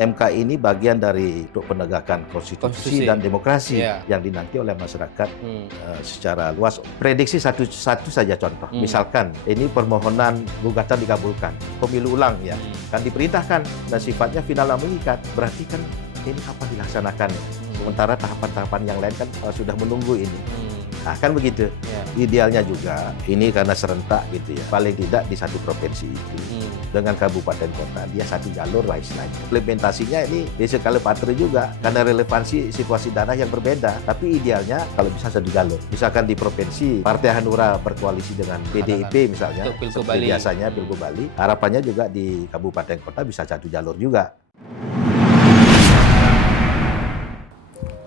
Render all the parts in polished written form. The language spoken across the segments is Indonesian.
MK ini bagian dari untuk penegakan konstitusi dan demokrasi yang dinanti oleh masyarakat secara luas. Prediksi satu saja contoh. Misalkan ini permohonan gugatan dikabulkan, pemilu ulang ya, kan diperintahkan dan sifatnya final dan mengikat. Berarti kan ini kapan dilaksanakan? Sementara tahapan-tahapan yang lain kan sudah menunggu ini. Nah, kan begitu. Idealnya juga ini karena serentak gitu ya. Paling tidak di satu provinsi itu dengan kabupaten kota dia satu jalur lah istilahnya. Implementasinya ini di skala patra juga karena relevansi situasi tanah yang berbeda. Tapi idealnya kalau bisa satu jalur. Misalkan di provinsi Partai Hanura berkoalisi dengan PDIP misalnya, seperti biasanya Pilgub Bali. Harapannya juga di kabupaten kota bisa satu jalur juga.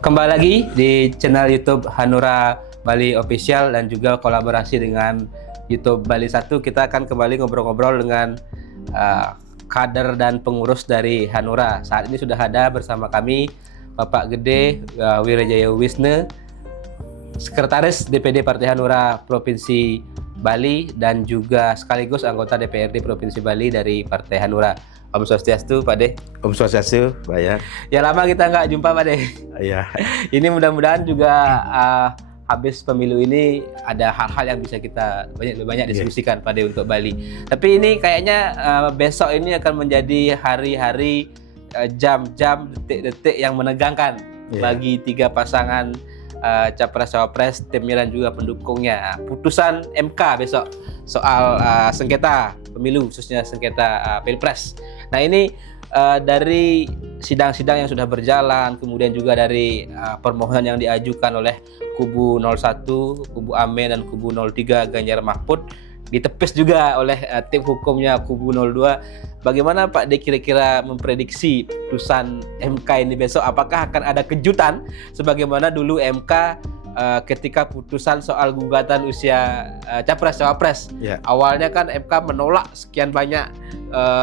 Kembali lagi di channel YouTube Hanura Bali Official dan juga kolaborasi dengan YouTube Bali 1. Kita akan kembali ngobrol-ngobrol dengan kader dan pengurus dari Hanura. Saat ini sudah ada bersama kami Bapak Gede Wirajaya Wisne, Sekretaris DPD Partai Hanura Provinsi Bali dan juga sekaligus anggota DPRD Provinsi Bali dari Partai Hanura. Om Swastiastu, Pak De. Om Swastiastu, Pak ya. Ya lama kita nggak jumpa, Pak De. Iya. Ini mudah-mudahan juga habis pemilu ini ada hal-hal yang bisa kita banyak diskusikan Pak De untuk Bali. Tapi ini kayaknya besok ini akan menjadi hari-hari jam-jam, detik-detik yang menegangkan bagi tiga pasangan capres-cawapres, timnya dan juga pendukungnya. Putusan MK besok soal sengketa pemilu, khususnya sengketa Pilpres. Nah ini dari sidang-sidang yang sudah berjalan, kemudian juga dari permohonan yang diajukan oleh kubu 01, kubu Amin dan kubu 03 Ganjar Mahfud, ditepis juga oleh tim hukumnya kubu 02. Bagaimana Pak De kira-kira memprediksi putusan MK ini besok? Apakah akan ada kejutan sebagaimana dulu MK ketika putusan soal gugatan usia capres-cawapres? Awalnya kan MK menolak sekian banyak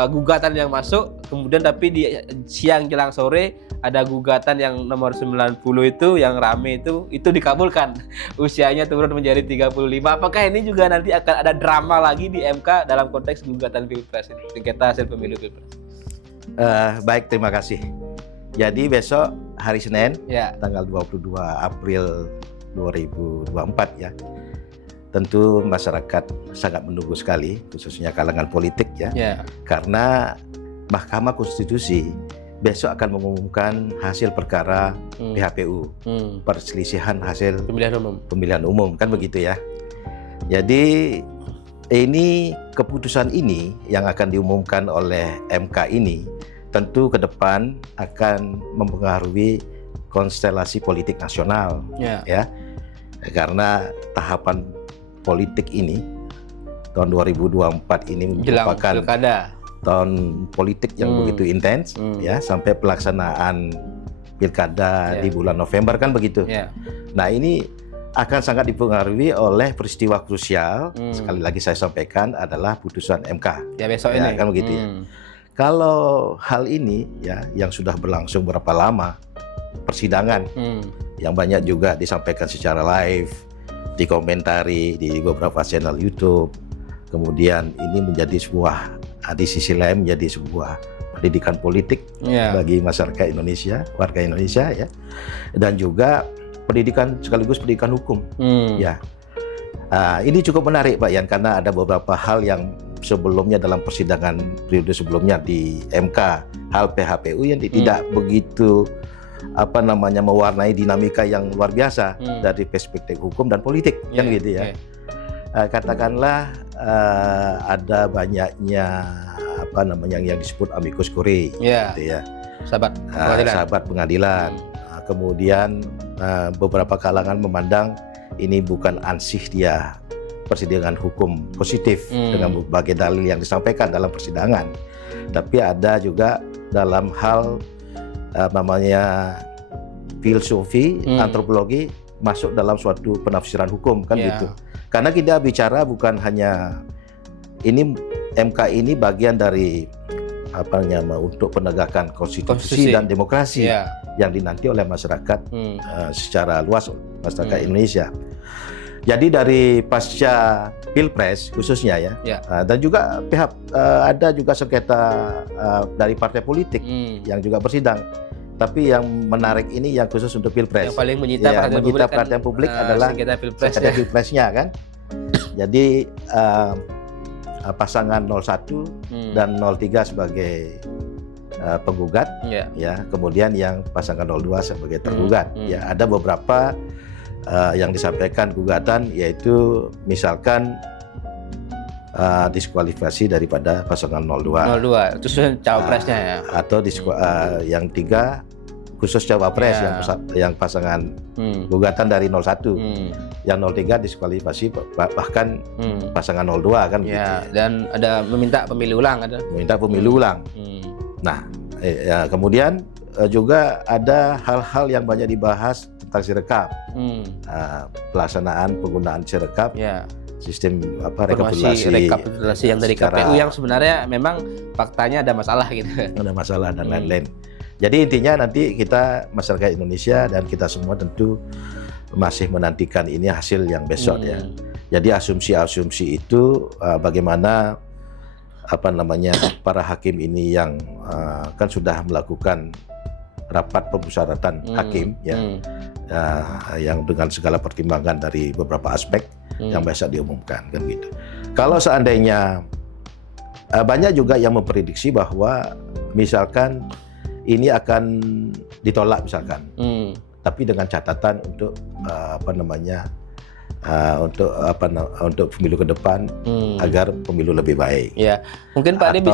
gugatan yang masuk, kemudian tapi di siang jelang sore ada gugatan yang nomor 90 itu yang rame itu dikabulkan. Usianya turun menjadi 35. Apakah ini juga nanti akan ada drama lagi di MK dalam konteks gugatan Pilpres ini, sengketa hasil pemilu Pilpres? Baik, terima kasih. Jadi besok hari Senin, tanggal 22 April 2024 ya. Tentu masyarakat sangat menunggu sekali, khususnya kalangan politik ya. Karena Mahkamah Konstitusi besok akan mengumumkan hasil perkara PHPU, perselisihan hasil pemilihan umum kan begitu ya. Jadi ini keputusan ini yang akan diumumkan oleh MK ini tentu ke depan akan mempengaruhi konstelasi politik nasional ya. Karena tahapan politik ini tahun 2024 ini merupakan tahun politik yang begitu intens ya, sampai pelaksanaan pilkada di bulan November kan begitu. Nah ini akan sangat dipengaruhi oleh peristiwa krusial, sekali lagi saya sampaikan adalah putusan MK besok ya, ini kan begitu ya. Kalau hal ini ya yang sudah berlangsung berapa lama persidangan yang banyak juga disampaikan secara live, dikomentari di beberapa channel YouTube, kemudian ini menjadi sebuah di sisi lain menjadi sebuah pendidikan politik bagi masyarakat Indonesia, warga Indonesia ya, dan juga pendidikan sekaligus pendidikan hukum ya. Ini cukup menarik Pak Yan, karena ada beberapa hal yang sebelumnya dalam persidangan periode sebelumnya di MK, hal PHPU yang tidak begitu mewarnai dinamika yang luar biasa dari perspektif hukum dan politik kan gitu ya. Katakanlah ada banyaknya yang disebut amicus curiae gitu ya, sahabat pengadilan. Kemudian beberapa kalangan memandang ini bukan ansih dia persidangan hukum positif dengan berbagai dalil yang disampaikan dalam persidangan, tapi ada juga dalam hal filosofi, antropologi masuk dalam suatu penafsiran hukum kan gitu. Karena kita bicara bukan hanya ini MK ini bagian dari untuk penegakan konstitusi dan demokrasi yang dinanti oleh masyarakat secara luas, masyarakat Indonesia. Jadi dari pasca Pilpres khususnya ya. Dan juga pihak ada juga sengketa dari partai politik yang juga bersidang. Tapi yang menarik ini yang khusus untuk Pilpres. Yang paling menyita perhatian publik adalah sengketa Pilpresnya kan. Jadi pasangan 01 dan 03 sebagai penggugat, ya. Kemudian yang pasangan 02 sebagai tergugat. Ya, ada beberapa yang disampaikan gugatan, yaitu misalkan diskualifikasi daripada pasangan 02 itu cawapresnya ya. Atau yang 3 khusus cawapres yang pasangan gugatan dari 01. Yang 03 diskualifikasi bahkan pasangan 02 kan begitu. Dan ada meminta pemilu ulang ulang. Nah, kemudian juga ada hal-hal yang banyak dibahas tentang sirekap. Pelaksanaan penggunaan sirekap. Sistem rekapitulasi yang dari KPU yang sebenarnya memang faktanya ada masalah gitu. Ada masalah dan lain-lain. Jadi intinya nanti kita masyarakat Indonesia dan kita semua tentu masih menantikan ini hasil yang besok ya. Jadi asumsi-asumsi itu bagaimana para hakim ini yang kan sudah melakukan rapat pemusyawaratan hakim yang dengan segala pertimbangan dari beberapa aspek yang besok diumumkan kan gitu. Kalau seandainya banyak juga yang memprediksi bahwa misalkan ini akan ditolak misalkan, tapi dengan catatan untuk untuk pemilu ke depan agar pemilu lebih baik. Ya, mungkin Pak Ade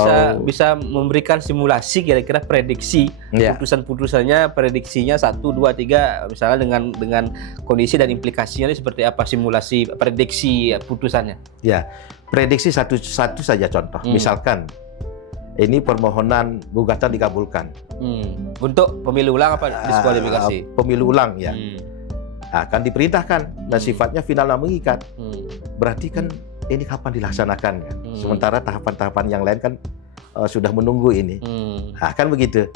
bisa memberikan simulasi kira-kira prediksi putusan-putusannya, prediksinya 1, 2, 3 misalnya dengan kondisi dan implikasinya ini seperti apa, simulasi prediksi putusannya. Ya, prediksi satu saja contoh. Misalkan ini permohonan gugatan dikabulkan. Untuk pemilu ulang apa diskualifikasi? Pemilu ulang ya. Akan diperintahkan dan sifatnya final dan mengikat. Berarti kan ini kapan dilaksanakan kan? Sementara tahapan-tahapan yang lain kan sudah menunggu ini. Kan begitu.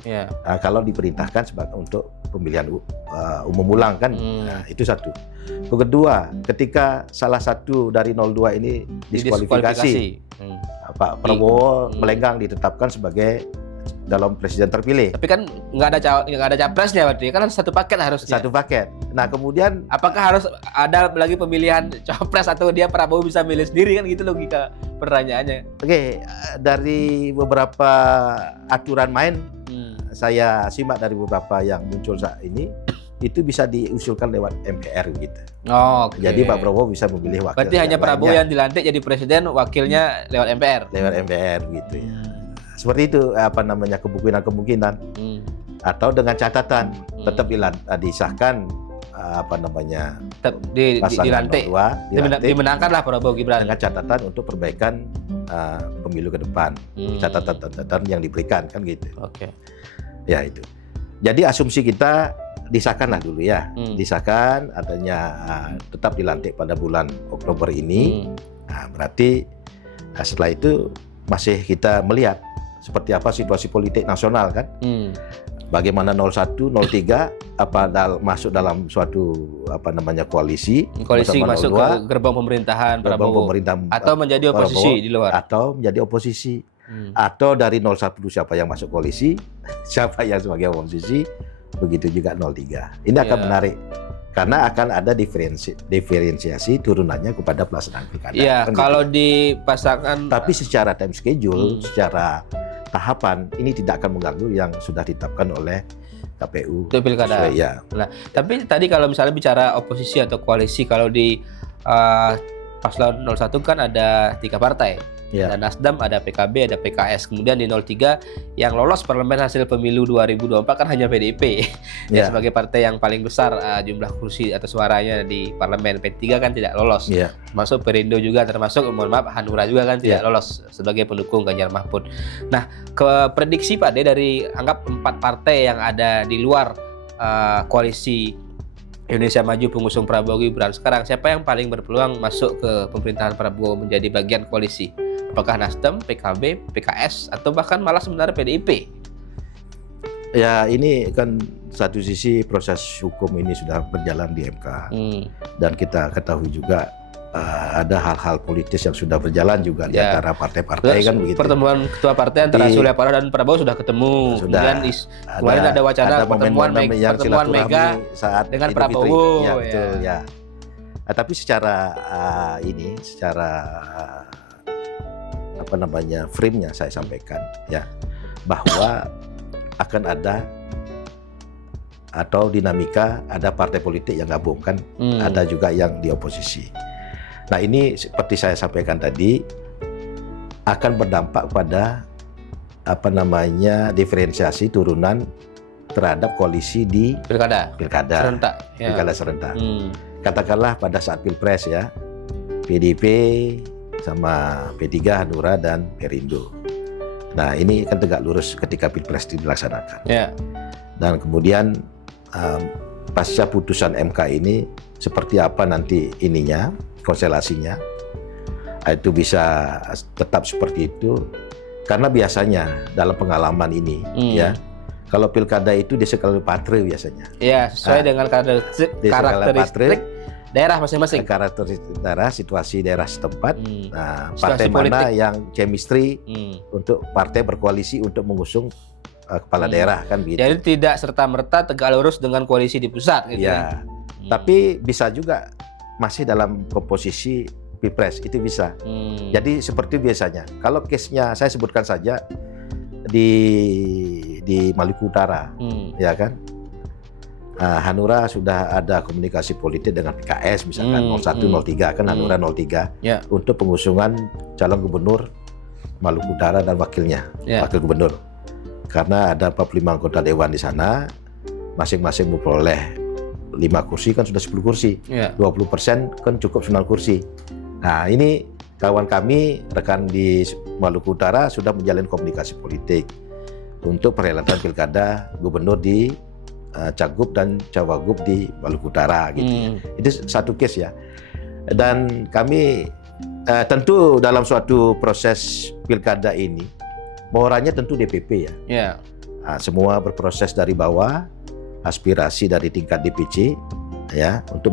Kalau diperintahkan untuk pemilihan umum ulang kan, itu satu. Kedua, ketika salah satu dari 02 ini diskualifikasi. Pak Prabowo melenggang ditetapkan sebagai dalam presiden terpilih. Tapi kan nggak ada capresnya berarti kan satu paket harusnya. Satu paket. Nah kemudian apakah harus ada lagi pemilihan capres atau dia Prabowo bisa milih sendiri kan gitu logika pertanyaannya. Oke, dari beberapa aturan main saya simak dari beberapa yang muncul saat ini itu bisa diusulkan lewat MPR gitu. Jadi Pak Prabowo bisa memilih wakil. Berarti hanya Prabowo yang dilantik jadi presiden, wakilnya lewat MPR. Lewat MPR gitu ya. Seperti itu kemungkinan atau dengan catatan tetap disahkan dilantik, dimenangkanlah Prabowo Gibran dengan catatan untuk perbaikan pemilu ke depan. Catatan yang diberikan kan gitu. Ya itu. Jadi asumsi kita disahkanlah dulu ya. Disahkan adanya tetap dilantik pada bulan Oktober ini. Berarti setelah itu masih kita melihat seperti apa situasi politik nasional kan. Bagaimana 01, 03 masuk dalam suatu koalisi masuk ke gerbong pemerintahan Prabowo atau menjadi oposisi Prabowo, di luar atau menjadi oposisi atau dari 01 siapa yang masuk koalisi, siapa yang sebagai oposisi, begitu juga 03. Ini akan menarik karena akan ada diferensiasi turunannya kepada pelaksanaan pilkada. Iya, kalau dipasangkan tapi secara time schedule, secara tahapan ini tidak akan mengganggu yang sudah ditetapkan oleh KPU. Itu pilkada. Nah, tapi tadi kalau misalnya bicara oposisi atau koalisi, kalau di paslon 01 kan ada 3 partai. Ada Nasdem, ada PKB, ada PKS. Kemudian di 03 yang lolos parlemen hasil pemilu 2024 kan hanya PDIP. Sebagai partai yang paling besar jumlah kursi atau suaranya di parlemen. P3 kan tidak lolos. Masuk Perindo juga termasuk, mohon maaf, Hanura juga kan tidak lolos sebagai pendukung Ganjar Mahfud. Nah, ke prediksi Pak De dari anggap 4 partai yang ada di luar koalisi Indonesia Maju pengusung Prabowo Gibran, sekarang siapa yang paling berpeluang masuk ke pemerintahan Prabowo menjadi bagian koalisi? Apakah Nasdem, PKB, PKS, atau bahkan malah sebenarnya PDIP? Ya ini kan satu sisi proses hukum ini sudah berjalan di MK dan kita ketahui juga ada hal-hal politis yang sudah berjalan juga di antara partai-partai kan begitu. Pertemuan ketua partai antara Surya Paloh dan Prabowo sudah ketemu. Sudah. Kemudian kemarin ada wacana pertemuan Mega saat dengan Prabowo. Ya, betul ya. Tapi secara frame-nya saya sampaikan ya bahwa akan ada atau dinamika, ada partai politik yang gabung kan, ada juga yang di oposisi. Nah ini seperti saya sampaikan tadi akan berdampak pada diferensiasi turunan terhadap koalisi di pilkada serentak. Ya. Pilkada serentak. Katakanlah pada saat pilpres ya, PDIP sama P3, Hanura dan Perindo. Nah ini kan tegak lurus ketika pilpres dilaksanakan. Ya. Dan kemudian pasca putusan MK ini seperti apa nanti ininya, konstelasinya, itu bisa tetap seperti itu karena biasanya dalam pengalaman ini ya kalau pilkada itu di skala patre biasanya ya sesuai dengan karakteristik daerah masing-masing, karakteristik daerah, situasi daerah setempat. Nah, partai mana yang chemistry untuk partai berkoalisi untuk mengusung kepala daerah kan gitu. Jadi tidak serta-merta tegak lurus dengan koalisi di pusat gitu ya. Tapi bisa juga masih dalam komposisi pilpres itu bisa. Jadi seperti biasanya. Kalau case-nya saya sebutkan saja di Maluku Utara, ya kan. Hanura sudah ada komunikasi politik dengan PKS misalkan 01, 03 kan Hanura 03 untuk pengusungan calon gubernur Maluku Utara dan wakilnya, wakil gubernur. Karena ada 45 anggota dewan di sana, masing-masing memperoleh 5 kursi kan sudah 10 kursi, 20% kan cukup 9 kursi. Nah ini kawan kami, rekan di Maluku Utara sudah menjalin komunikasi politik untuk perhelatan pilkada gubernur di Cagup dan Cawagup di Maluku Utara gitu ya. Itu satu case ya. Dan kami tentu dalam suatu proses pilkada ini, moralnya tentu DPP ya. Nah, semua berproses dari bawah, aspirasi dari tingkat DPC ya untuk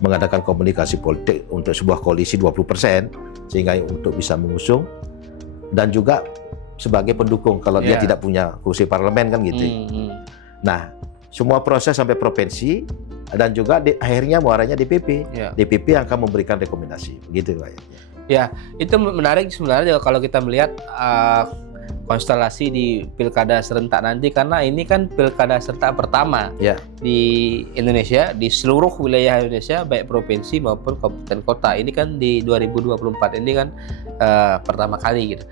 mengadakan komunikasi politik untuk sebuah koalisi 20% sehingga untuk bisa mengusung dan juga sebagai pendukung kalau dia tidak punya kursi parlemen kan gitu. Nah, semua proses sampai provinsi dan juga akhirnya muaranya DPP. DPP yang akan memberikan rekomendasi begitu Pak. Ya, itu menarik sebenarnya kalau kita melihat konstelasi di pilkada serentak nanti karena ini kan pilkada serentak pertama di Indonesia, di seluruh wilayah Indonesia baik provinsi maupun kabupaten kota. Ini kan di 2024 ini kan pertama kali gitu.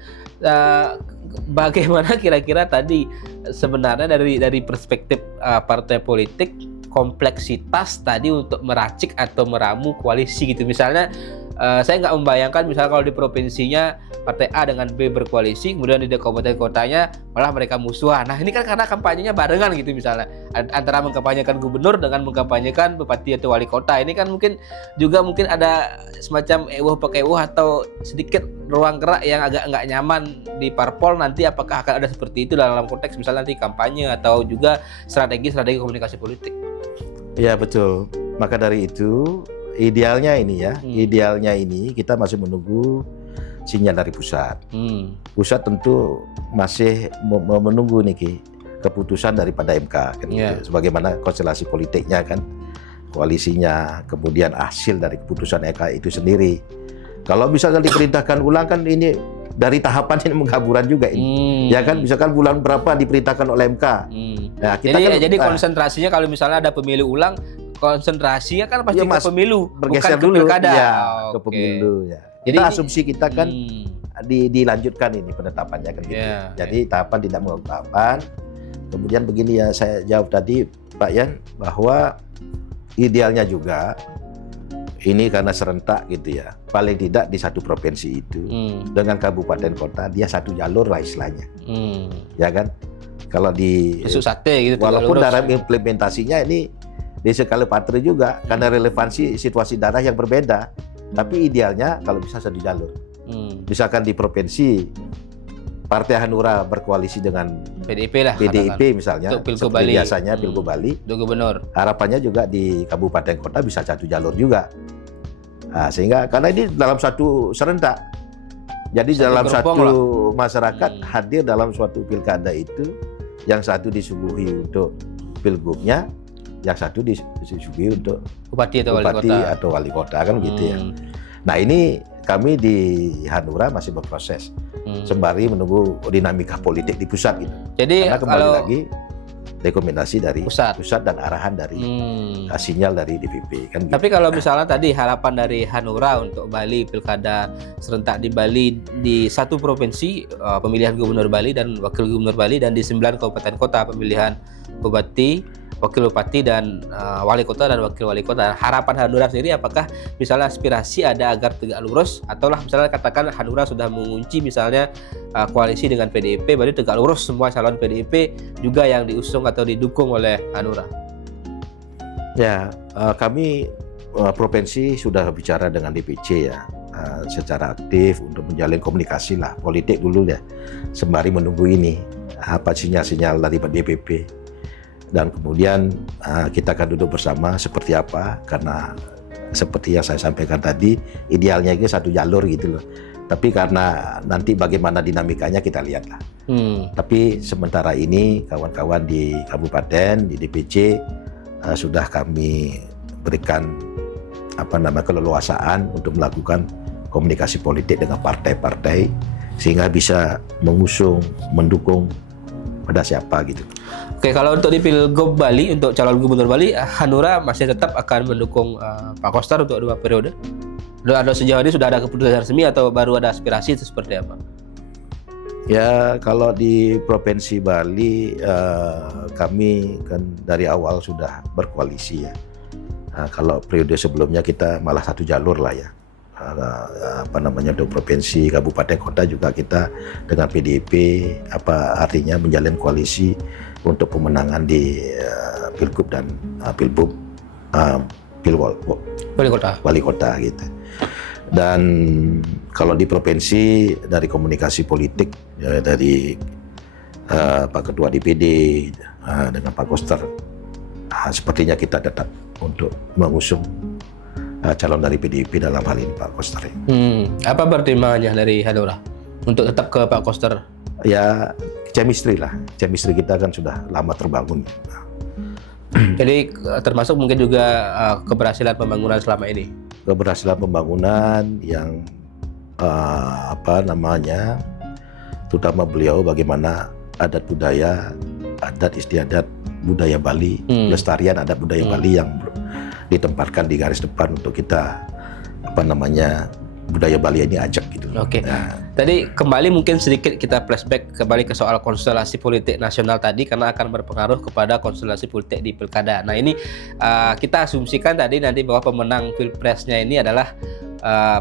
Bagaimana kira-kira tadi sebenarnya dari perspektif partai politik kompleksitas tadi untuk meracik atau meramu koalisi gitu misalnya. Saya nggak membayangkan misalnya kalau di provinsinya partai A dengan B berkoalisi, kemudian di kabupaten kotanya malah mereka musuhan. Nah ini kan karena kampanyenya barengan gitu misalnya antara mengkampanyekan gubernur dengan mengkampanyekan bupati atau wali kota. Ini kan mungkin ada semacam ewuh pakai ewuh atau sedikit ruang gerak yang agak nggak nyaman di parpol nanti. Apakah akan ada seperti itu dalam konteks misalnya nanti kampanye atau juga strategi komunikasi politik? Ya betul. Maka dari itu idealnya ini kita masih menunggu sinyal dari pusat. Pusat tentu masih menunggu nih keputusan daripada MK kan gitu. Sebagaimana konstelasi politiknya kan, koalisinya, kemudian hasil dari keputusan MK itu sendiri. Kalau misalkan diperintahkan ulang kan ini dari tahapan ini mengkaburan juga ini. Ya kan misalkan bulan berapa diperintahkan oleh MK. Nah, jadi konsentrasinya kalau misalnya ada pemilu ulang, konsentrasinya kan pasti ke pemilu, bergeser bukan dulu ke pilkada. ke pemilu ya. Jadi asumsi kita kan dilanjutkan ini penetapannya kan gitu. Jadi tahapan tidak mengganggu tahapan. Kemudian begini ya saya jawab tadi Pak Yan bahwa idealnya juga ini karena serentak gitu ya. Paling tidak di satu provinsi itu dengan kabupaten kota dia satu jalur lah istilahnya. Ya kan? Kalau di walaupun dalam implementasinya ini di skala patre juga karena relevansi situasi daerah yang berbeda. Tapi idealnya kalau bisa satu jalur. Misalkan di provinsi Partai Hanura berkoalisi dengan PDIP lah. PDIP misalnya, untuk Pilgub seperti Bali. biasanya Pilgub Bali. Untuk gubernur. Harapannya juga di kabupaten kota bisa satu jalur juga. Nah, sehingga karena ini dalam satu serentak. Jadi dalam satu masyarakat hadir dalam suatu pilkada itu, yang satu disuguhi untuk pilgubnya, yang satu disuguhi untuk bupati atau wali kota kan gitu ya. Nah ini kami di Hanura masih berproses sembari menunggu dinamika politik di pusat gitu. Jadi karena kembali lagi rekomendasi dari pusat dan arahan dari sinyal dari DPP kan gitu. Tapi kalau misalnya tadi harapan dari Hanura untuk Bali pilkada serentak di Bali di satu provinsi pemilihan gubernur Bali dan wakil gubernur Bali, dan di 9 kabupaten kota pemilihan bupati, wakil bupati, dan wali kota dan wakil wali kota. Harapan Hanura sendiri apakah misalnya aspirasi ada agar tegak lurus, ataulah misalnya katakan Hanura sudah mengunci misalnya koalisi dengan PDIP, berarti tegak lurus semua calon PDIP juga yang diusung atau didukung oleh Hanura? Ya, kami provinsi sudah bicara dengan DPC ya secara aktif untuk menjalin komunikasi lah politik dulu ya, sembari menunggu ini apa sinyal-sinyal dari DPP. Dan kemudian kita akan duduk bersama seperti apa, karena seperti yang saya sampaikan tadi idealnya itu satu jalur gitu loh, tapi karena nanti bagaimana dinamikanya kita lihat lah. Tapi sementara ini kawan-kawan di kabupaten, di DPC sudah kami berikan keleluasaan untuk melakukan komunikasi politik dengan partai-partai sehingga bisa mengusung, mendukung pada siapa gitu. Oke, kalau untuk di Pilgub Bali, untuk calon gubernur Bali, Hanura masih tetap akan mendukung Pak Koster untuk 2 periode? Ada sejauh ini sudah ada keputusan resmi atau baru ada aspirasi itu seperti apa? Ya, kalau di Provinsi Bali kami kan dari awal sudah berkoalisi ya. Kalau periode sebelumnya kita malah satu jalur lah ya. Untuk provinsi, kabupaten, kota juga kita dengan PDIP artinya menjalin koalisi untuk pemenangan di Pilgub dan Pilbub wali kota gitu. Dan kalau di provinsi dari komunikasi politik ya, dari Pak Ketua DPD dengan Pak Koster, sepertinya kita tetap untuk mengusung calon dari PDIP dalam hal ini Pak Koster. Apa pertimbangannya dari Hanura untuk tetap ke Pak Koster? Ya chemistry lah, chemistry kita kan sudah lama terbangun. Jadi termasuk mungkin juga keberhasilan pembangunan selama ini. Keberhasilan pembangunan yang terutama beliau bagaimana adat budaya, adat istiadat budaya Bali, pelestarian adat budaya Bali yang ditempatkan di garis depan untuk kita budaya Bali ini ajak gitu. Oke. Tadi kembali mungkin sedikit kita flashback kembali ke soal konstelasi politik nasional tadi, karena akan berpengaruh kepada konstelasi politik di pilkada. Nah ini kita asumsikan tadi nanti bahwa pemenang pilpresnya ini adalah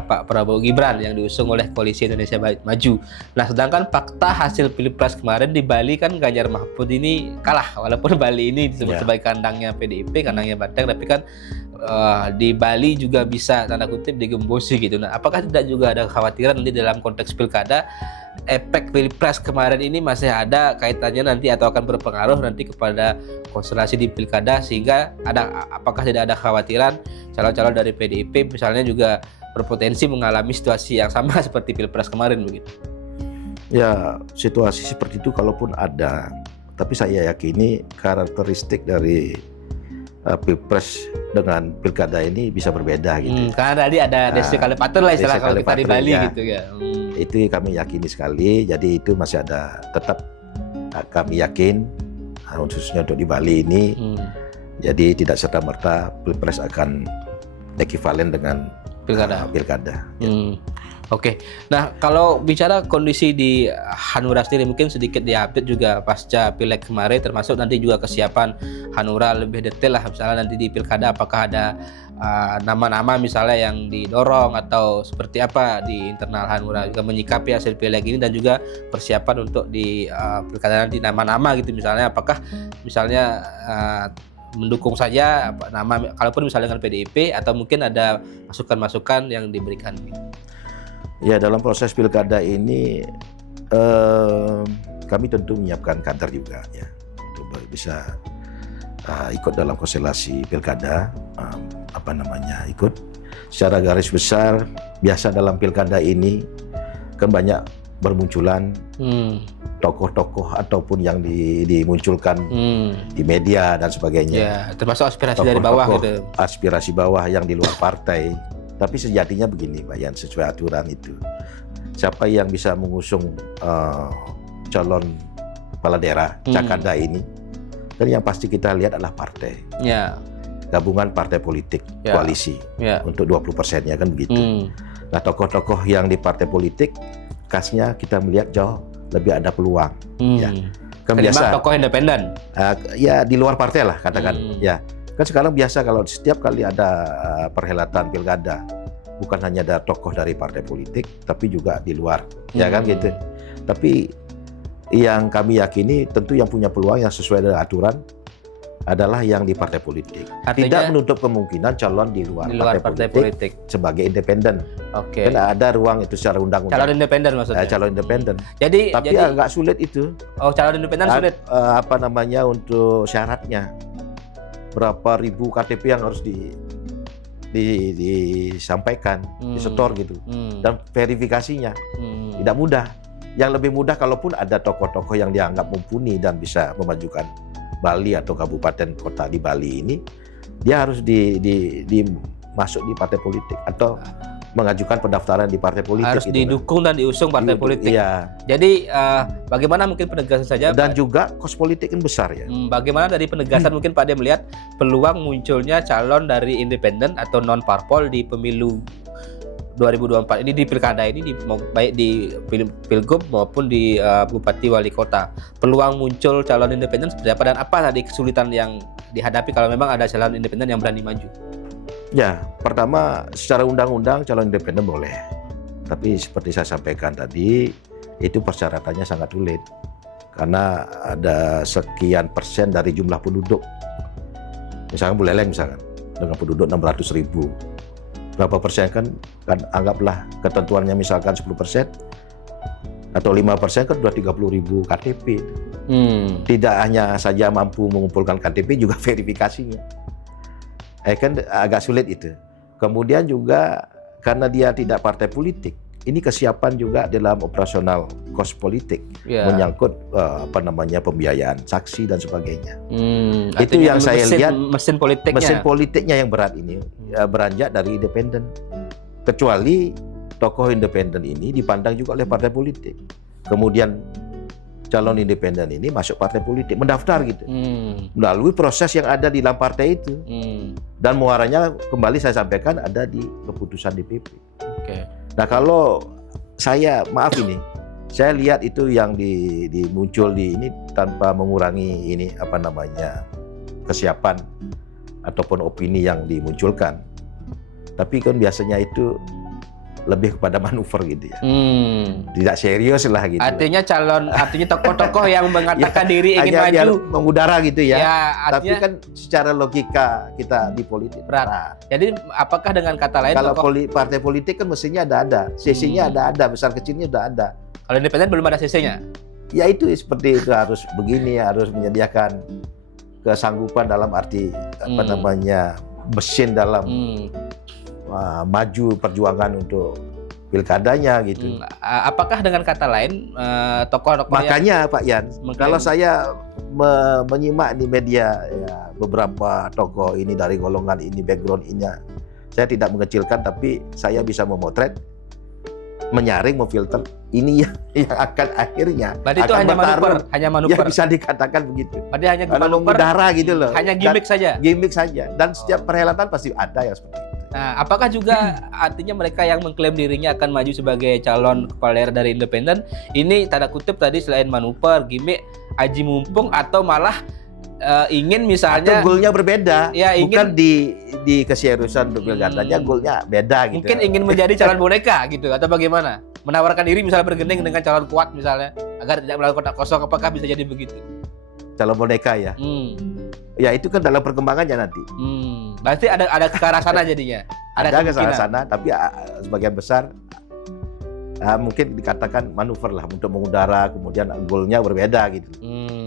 Pak Prabowo Gibran yang diusung oleh Koalisi Indonesia Maju. Nah sedangkan fakta hasil pilpres kemarin di Bali kan Ganjar Mahfud ini kalah, walaupun Bali ini disebut sebagai kandangnya PDIP, kandangnya Banteng, tapi kan di Bali juga bisa tanda kutip digembosi gitu. Nah apakah tidak juga ada kekhawatiran nanti dalam konteks pilkada efek pilpres kemarin ini masih ada kaitannya nanti atau akan berpengaruh nanti kepada konstelasi di pilkada, sehingga apakah tidak ada kekhawatiran calon-calon dari PDIP misalnya juga berpotensi mengalami situasi yang sama seperti pilpres kemarin begitu? Ya situasi seperti itu kalaupun ada, tapi saya yakini karakteristik dari pilpres dengan pilkada ini bisa berbeda gitu. Karena tadi ada desi kalepater lah istilah kalau kita di Bali gitu ya. Itu kami yakini sekali. Jadi itu masih ada, tetap kami yakin khususnya untuk di Bali ini. Jadi tidak serta-merta pilpres akan ekivalen dengan pilkada. Oke. Nah, kalau bicara kondisi di Hanura sendiri mungkin sedikit diupdate juga pasca Pileg kemarin, termasuk nanti juga kesiapan Hanura lebih detail lah, misalnya nanti di pilkada apakah ada nama-nama misalnya yang didorong atau seperti apa di internal Hanura juga menyikapi hasil Pileg ini, dan juga persiapan untuk di pilkada nanti nama-nama gitu, misalnya apakah misalnya mendukung saja nama kalaupun misalnya dengan PDIP atau mungkin ada masukan-masukan yang diberikan. Ya dalam proses pilkada ini kami tentu menyiapkan kader juga ya untuk bisa ikut dalam konstelasi pilkada, ikut secara garis besar. Biasa dalam pilkada ini kan banyak bermunculan tokoh-tokoh ataupun yang dimunculkan di media dan sebagainya. Ya, termasuk aspirasi dari bawah gitu. Aspirasi bawah yang di luar partai. Tapi sejatinya begini, Pak Yan, sesuai aturan itu. Siapa yang bisa mengusung calon kepala daerah Cakada ini, kan yang pasti kita lihat adalah partai. Ya. Gabungan partai politik, koalisi. Untuk 20%-nya kan begitu. Nah, tokoh-tokoh yang di partai politik, khasnya kita melihat jauh lebih ada peluang. Ya. Kan biasa tokoh independen. Ya di luar partai lah katakan. Ya. Kan sekarang biasa kalau setiap kali ada perhelatan pilkada, bukan hanya ada tokoh dari partai politik, tapi juga di luar, ya kan gitu. Tapi yang kami yakini tentu yang punya peluang yang sesuai dengan aturan adalah yang di partai politik. Artinya, tidak menutup kemungkinan calon di luar partai politik sebagai independen. Oke. Kan ada ruang itu secara undang-undang. Calon independen maksudnya. Calon independen. Tapi agak sulit itu. Oh, calon independen sulit. Untuk syaratnya. Berapa ribu KTP yang harus disampaikan, disetor gitu. Dan verifikasinya tidak mudah. Yang lebih mudah kalaupun ada tokoh-tokoh yang dianggap mumpuni dan bisa memajukan Bali atau kabupaten kota di Bali ini, dia harus masuk di partai politik atau mengajukan pendaftaran di partai politik. Harus didukung dan diusung partai politik. Iya. Jadi bagaimana mungkin penegasan saja? Dan juga kos politik kan besar ya. Bagaimana dari penegasan mungkin Pak De melihat peluang munculnya calon dari independen atau non parpol di pemilu 2024 ini, di pilkada ini, baik di pilgub maupun di bupati wali kota. Peluang muncul calon independen seperti apa dan apa tadi kesulitan yang dihadapi kalau memang ada calon independen yang berani maju? Ya, pertama secara undang-undang calon independen boleh. Tapi seperti saya sampaikan tadi, itu persyaratannya sangat sulit. Karena ada sekian persen dari jumlah penduduk. Misalkan Buleleng misalkan, dengan penduduk 600.000. Berapa persen kan anggaplah ketentuannya misalkan 10%. Atau 5% kan sudah 30.000 KTP. Tidak hanya saja mampu mengumpulkan KTP, juga verifikasinya. Kan agak sulit itu. Kemudian juga karena dia tidak partai politik, ini kesiapan juga dalam operasional kos politik, menyangkut pembiayaan saksi dan sebagainya. Itu yang saya lihat mesin politiknya yang berat ini beranjak dari independen. Kecuali tokoh independen ini dipandang juga oleh partai politik. Kemudian calon independen ini masuk partai politik, mendaftar gitu, melalui proses yang ada di dalam partai itu, dan muaranya kembali saya sampaikan ada di keputusan DPP. Nah kalau saya saya lihat itu yang muncul di ini tanpa mengurangi kesiapan ataupun opini yang dimunculkan, tapi kan biasanya itu lebih kepada manuver gitu ya. Tidak serius lah gitu. Artinya tokoh-tokoh yang mengatakan diri ingin maju mengudara gitu ya. Artinya, tapi kan secara logika kita di politik berat. Jadi apakah dengan kata lain kalau partai politik kan mestinya ada, CC-nya ada, besar kecilnya udah ada. Kalau independen belum ada CC-nya. Ya itu seperti itu, harus begini, harus menyediakan kesanggupan dalam arti mesin dalam maju perjuangan untuk pilkadanya gitu. Apakah dengan kata lain tokoh-tokoh makanya Pak Yan, kalau saya menyimak di media ya, beberapa tokoh ini dari golongan ini, background ini, saya tidak mengecilkan, tapi saya bisa memotret, menyaring, memfilter ini yang akan akhirnya. Berarti itu hanya manuver. Ya bisa dikatakan begitu. Berarti hanya manuver, mengudara gitu loh. Hanya gimmick saja. Gimmick saja. Dan setiap perhelatan pasti ada yang seperti itu. Nah, apakah juga artinya mereka yang mengklaim dirinya akan maju sebagai calon kepala daerah dari independen ini tanda kutip tadi selain manuver, gimmick, aji mumpung, atau malah ingin misalnya atau goalnya berbeda, ya, bukan di keseriusan pilkadanya, goalnya beda gitu. Mungkin ingin menjadi calon boneka gitu atau bagaimana? Menawarkan diri misalnya bergending dengan calon kuat misalnya agar tidak melakukan kotak kosong, apakah bisa jadi begitu? Calon boneka ya. Ya itu kan dalam perkembangannya nanti. Berarti ada ke arah sana jadinya. Ada ke arah sana, tapi sebagian besar mungkin dikatakan manuver lah untuk mengudara, kemudian goalnya berbeda gitu.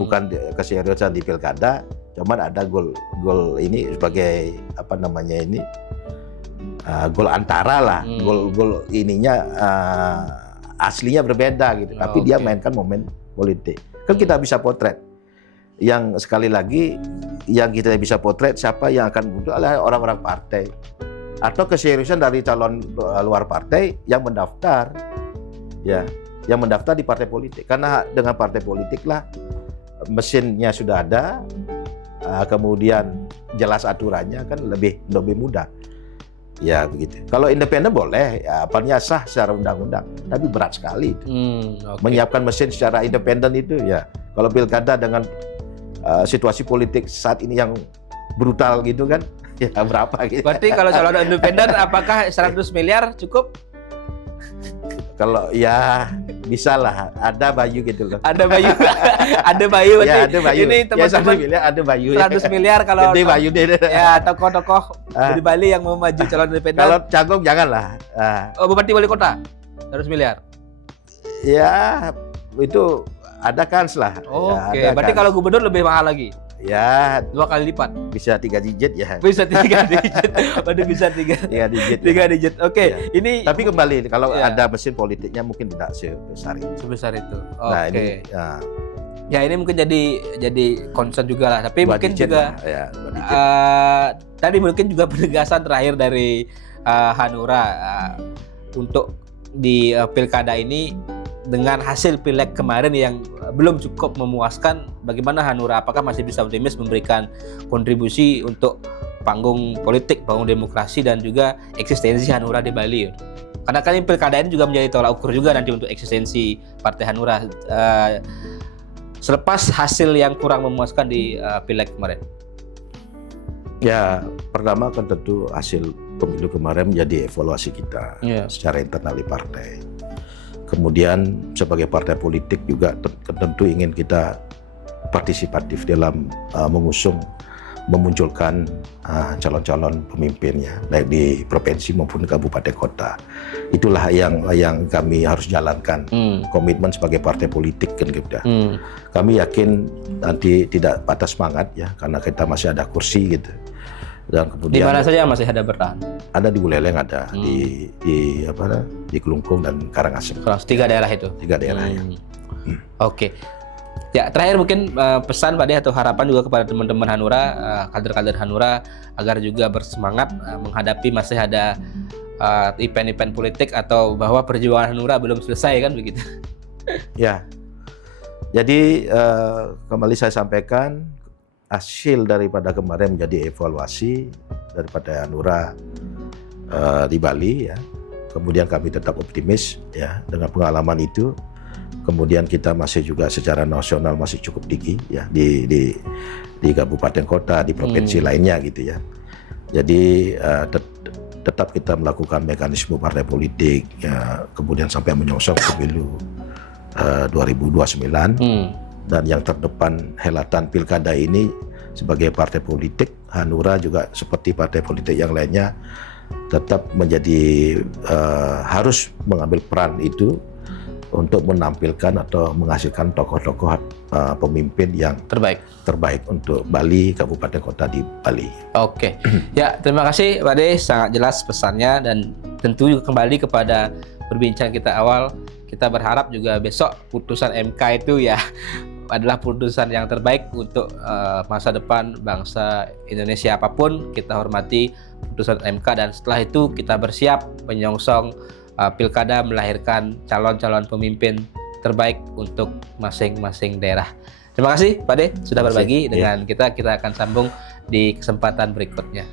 Bukan keseriusan di pilkada, cuman ada goal ini sebagai apa namanya ini goal antara lah, goal ininya aslinya berbeda gitu. Tapi dia mainkan momen politik. Kan kita bisa potret. Yang sekali lagi yang kita bisa potret siapa yang akan muncul adalah orang-orang partai atau keseriusan dari calon luar partai yang mendaftar, ya, yang mendaftar di partai politik. Karena dengan partai politik lah mesinnya sudah ada, kemudian jelas aturannya kan lebih mudah. Ya begitu. Kalau independen boleh, ya apanya sah secara undang-undang, tapi berat sekali itu. Menyiapkan mesin secara independen itu ya. Kalau pilkada dengan situasi politik saat ini yang brutal gitu kan, ya berapa gitu. Berarti kalau calon independen apakah 100 miliar cukup? Kalau ya bisa lah, ada Bayu gitu loh. Ada Bayu, ada Bayu. Ya, ada Bayu. Ini teman-teman ya, miliar ada Bayu. 100 miliar kalau Gede Bayu deh. Ya tokoh-tokoh di Bali yang mau maju calon independen. Kalau Cagong janganlah. Oh, bupati wali kota 100 miliar. Ya itu ada kans lah. Oke, ya, berarti kalau gubernur lebih mahal lagi. Ya 2 kali lipat. bisa 3 digit ya. Bisa 3 digit. Waduh, bisa 3 digit. 3 digit. Oke, Ya. ini Tapi kembali kalau ya, ada mesin politiknya mungkin tidak sebesar itu. sebesar itu. Nah, Oke. ini Ya ini mungkin jadi concern juga lah. Tapi 2 mungkin digit juga lah, ya, 2 digit. tadi mungkin juga penegasan terakhir dari Hanura untuk di pilkada ini dengan hasil pileg kemarin yang belum cukup memuaskan. Bagaimana Hanura? Apakah masih bisa optimis memberikan kontribusi untuk panggung politik, panggung demokrasi dan juga eksistensi Hanura di Bali? Karena kan pilkada ini juga menjadi tolak ukur juga nanti untuk eksistensi Partai Hanura selepas hasil yang kurang memuaskan di pileg kemarin. Ya, pertama kan tentu hasil pemilu kemarin menjadi evaluasi kita secara internal di partai. Kemudian sebagai partai politik juga tentu ingin kita partisipatif dalam memunculkan calon-calon pemimpinnya, baik di provinsi maupun kabupaten kota. Itulah yang kami harus jalankan, komitmen sebagai partai politik kan kita. Kami yakin nanti tidak patah semangat ya, karena kita masih ada kursi gitu. Dan kemudian di mana saja masih ada bertahan? Ada di Buleleng, ada di Kelungkung dan Karangasem. 3 daerah itu. 3 daerah ya. Oke. Ya, terakhir mungkin pesan Pak De atau harapan juga kepada teman-teman Hanura, kader-kader Hanura agar juga bersemangat menghadapi masih ada event-event politik atau bahwa perjuangan Hanura belum selesai kan begitu. Ya. Jadi kembali saya sampaikan hasil daripada kemarin menjadi evaluasi daripada Hanura di Bali ya. Kemudian kami tetap optimis ya dengan pengalaman itu. Kemudian kita masih juga secara nasional masih cukup tinggi ya di kabupaten kota, di provinsi lainnya gitu ya. Jadi tetap kita melakukan mekanisme partai politik ya, kemudian sampai menyongsong pemilu 2029. Dan yang terdepan helatan pilkada ini sebagai partai politik, Hanura juga seperti partai politik yang lainnya tetap menjadi harus mengambil peran itu untuk menampilkan atau menghasilkan tokoh-tokoh pemimpin yang terbaik untuk Bali, kabupaten kota di Bali. Oke, ya terima kasih Pak De, sangat jelas pesannya dan tentu juga kembali kepada perbincangan kita awal. Kita berharap juga besok putusan MK itu ya adalah putusan yang terbaik untuk masa depan bangsa Indonesia. Apapun kita hormati putusan MK dan setelah itu kita bersiap menyongsong pilkada melahirkan calon-calon pemimpin terbaik untuk masing-masing daerah. Terima kasih Pak De sudah berbagi dengan kita. Kita akan sambung di kesempatan berikutnya.